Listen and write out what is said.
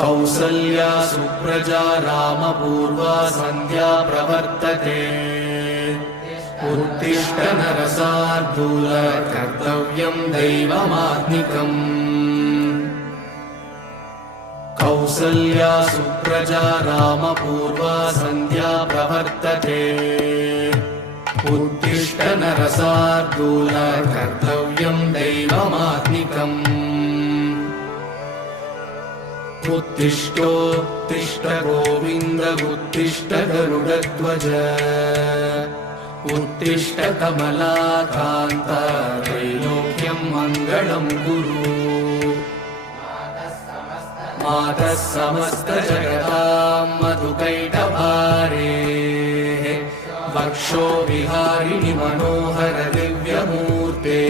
कौसल्या सुप्रजा रामपूर्वा सन्ध्या प्रवर्तते उत्तिष्ठ नरशार्दूल कर्तव्यं दैवमात्मिकम् कौसल्या सुप्रजा रामपूर्वा सन्ध्या प्रवर्तते उत्तिष्ठ नरशार्दूल कर्तव्यं दैवमात्मिकम् उत्तिष्ठोत्तिष्ठ गोविन्द उत्तिष्ठ गरुडध्वज उत्तिष्ठ कमलाकान्त त्रैलोक्यं मङ्गलं कुरु मातः समस्तजगतां मधुकैटभारे वक्षो विहारिणि मनोहर दिव्यमूर्ते